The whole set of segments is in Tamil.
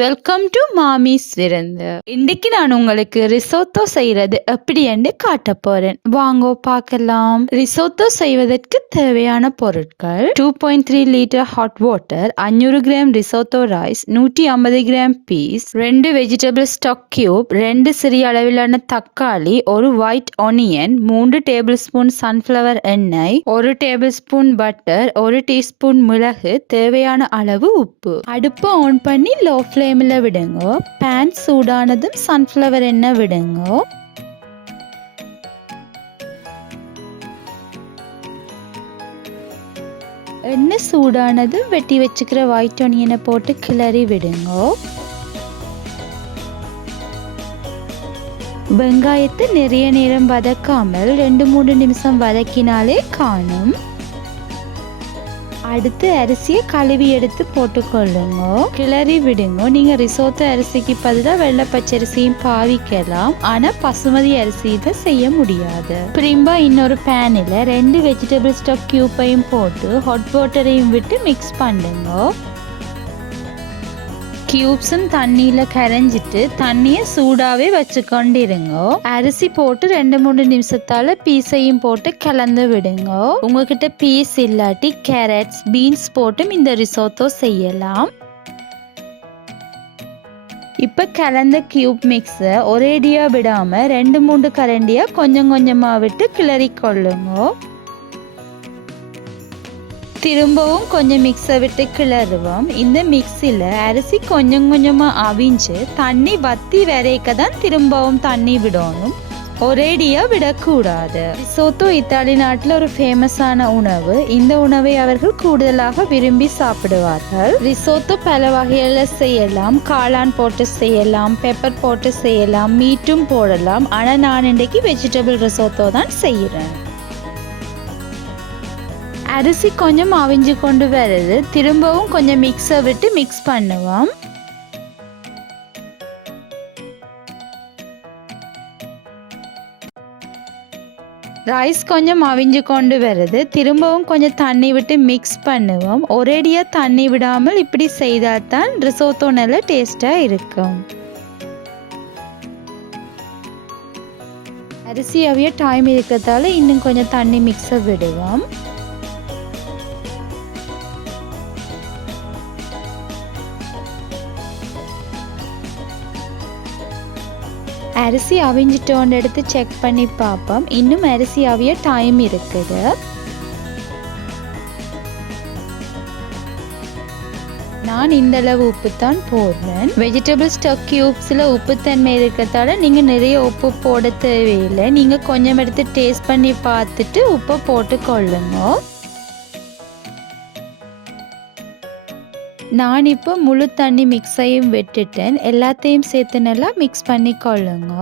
வெல்கம் டு மாமிஸ் விருந்து. இன்னைக்கு நான் உங்களுக்கு ரிசோட்டோ செய்யறது எப்படின்னு காட்ட போறேன். வாங்க பார்க்கலாம். ரிசோட்டோ செய்வதற்கு தேவையான பொருட்கள் 2.3 litre hot water, 500 gram risotto rice, 150 gram peas, 2 vegetable stock cube, 2 சிறிய அளவிலான தக்காளி, 1 white onion, 3 tablespoon sunflower எண்ணெய், 1 டேபிள் ஸ்பூன் பட்டர், 1 டீஸ்பூன் மிளகு, தேவையான அளவு உப்பு. அடுப்பை ஆன் பண்ணி லோ ஃப்ளேமில் விடுங்க. பேன் சூடானதும் சன்ஃப்ளவர் எண்ணெய் விடுங்க. எண்ணெய் சூடானதும் வெட்டி வச்சுக்கிற ஒயிட் ஆனியனை போட்டு கிளறி விடுங்க. வெங்காயத்தை நிறைய நேரம் வதக்காமல் 2-3 நிமிஷம் வதக்கினாலே காணும். அடுத்து அரிசியை கழுவி எடுத்து போட்டுக்கொள்ளுங்க. கிளறி விடுங்க. நீங்க ரிசோட்டோ அரிசிக்கு பதிலாக வெள்ளை பச்சரிசியும் பாவிக்கலாம். ஆனா பசுமதி அரிசியில செய்ய முடியாது. பிரிம்பா இன்னொரு பேனில் 2 வெஜிடபிள் ஸ்டாக் கியூப்பையும் போட்டு ஹாட் வாட்டரையும் விட்டு மிக்ஸ் பண்ணுங்க. கியூப்ஸும் தண்ணியில் கரைஞ்சிட்டு தண்ணியை சூடாகவே வச்சு கொண்டிருங்க. அரிசி போட்டு 2-3 நிமிஷத்தால் பீஸையும் போட்டு கலந்து விடுங்க. உங்ககிட்ட பீஸ் இல்லாட்டி கேரட்ஸ், பீன்ஸ் போட்டும் இந்த ரிசோட்டோ செய்யலாம். இப்போ கலந்த கியூப் மிக்ஸை ஒரேடியாக விடாமல் 2-3 கரண்டியாக கொஞ்சம் கொஞ்சமாக விட்டு கிளறி கொள்ளுங்க. திரும்பவும் கொஞ்சம் மிக்ஸை விட்டு கிளறுவோம். இந்த மிக்ஸில் அரிசி கொஞ்சம் கொஞ்சமாக அவிஞ்சு தண்ணி வத்தி வரைக்க தான் திரும்பவும் தண்ணி விடணும். ஒரேடியாக விடக்கூடாது. ரிசோட்டோ இத்தாலி நாட்டில் ஒரு ஃபேமஸான உணவு. இந்த உணவை அவர்கள் கூடுதலாக விரும்பி சாப்பிடுவார்கள். ரிசோட்டோ பல வகையில் செய்யலாம். காளான் போட்டு செய்யலாம், பெப்பர் போட்டு செய்யலாம், மீட்டும் போடலாம். ஆனால் நான் இன்றைக்கு வெஜிடபிள் ரிசோட்டோ தான் செய்கிறேன். அரிசி கொஞ்சம் அவிஞ்சு கொண்டு வருது. திரும்பவும் கொஞ்சம் மிக்ஸை விட்டு மிக்ஸ் பண்ணுவோம். ரைஸ் கொஞ்சம் அவிஞ்சு கொண்டு வருது. திரும்பவும் கொஞ்சம் தண்ணி விட்டு மிக்ஸ் பண்ணுவோம். ஒரேடியாக தண்ணி விடாமல் இப்படி செய்தால் தான் ரிசோட்டோ நல்ல டேஸ்டாக இருக்கும். அரிசி அவிய டைம் இருக்கிறதால இன்னும் கொஞ்சம் தண்ணி மிக்ஸை விடுவோம். அரிசி அவிஞ்சிட்டோன்னு எடுத்து செக் பண்ணி பார்ப்போம். இன்னும் அரிசி அவிய டைம் இருக்குது. நான் இந்த அளவு உப்பு தான் போடுறேன். வெஜிடபிள் ஸ்டாக் கியூப்ஸில் உப்புத்தன்மை இருக்கிறதால நீங்கள் நிறைய உப்பு போட தேவையில்லை. நீங்கள் கொஞ்சம் எடுத்து டேஸ்ட் பண்ணி பார்த்துட்டு உப்பை போட்டு கொள்ளுங்க. நான் இப்போ முழு தண்ணி மிக்ஸையும் விட்டுட்டேன். எல்லாத்தையும் சேர்த்து நல்லா மிக்ஸ் பண்ணி கொள்ளுங்க.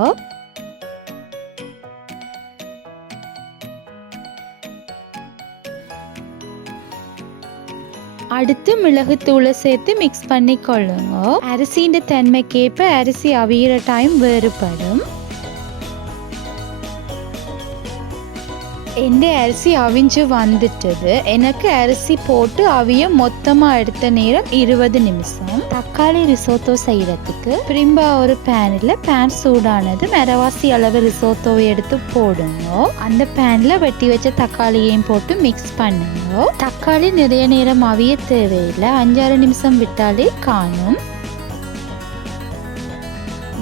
அடுத்து மிளகுத்தூளை சேர்த்து மிக்ஸ் பண்ணி கொள்ளுங்க. அரிசியின் தன்மைக்கேற்ப அரிசி அவியிற டைம் வேறுபடும். எந்த அரிசி அவிஞ்சு வந்துட்டது. எனக்கு அரிசி போட்டு அவிய மொத்தமாக எடுத்த நேரம் 20 நிமிஷம். தக்காளி ரிசோட்டோ செய்யறதுக்கு பிரிம்பா ஒரு பேன் சூடானது அரைவாசி அளவு ரிசோட்டோவை எடுத்து போடுங்க. அந்த பேன்ல வெட்டி வச்ச தக்காளியையும் போட்டு மிக்ஸ் பண்ணுங்க. தக்காளி நிறைய நேரம் அவிய தேவையில்லை. 5-6 நிமிஷம் விட்டாலே காணும்.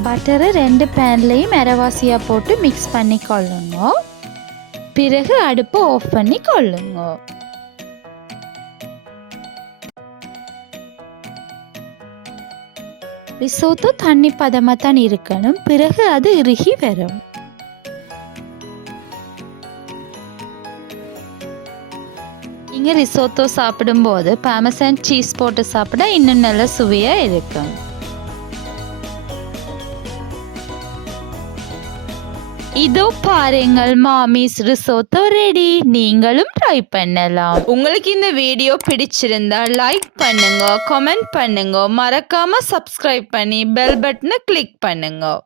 பட்டரை 2 பேன்லையும் அரைவாசியா போட்டு மிக்ஸ் பண்ணி கொள்ளுங்க. பிறகு அடுப்பை ஆஃப் பண்ணி கொள்ளுங்க. ரிசோட்டோ தண்ணி பதமாக தான் இருக்கணும். பிறகு அது இறுகி வரும். நீங்கள் ரிசோட்டோ சாப்பிடும்போது பார்மெசான் சீஸ் போட்டு சாப்பிட இன்னும் நல்ல சுவையாக இருக்கும். இதோ பாருங்கள், மாமிஸ் ரிசோட்டோ ரெடி. நீங்களும் ட்ரை பண்ணலாம். உங்களுக்கு இந்த வீடியோ பிடிச்சிருந்தா லைக் பண்ணுங்க, கமெண்ட் பண்ணுங்க, மறக்காம சப்ஸ்கிரைப் பண்ணி பெல் பட்டனை கிளிக் பண்ணுங்க.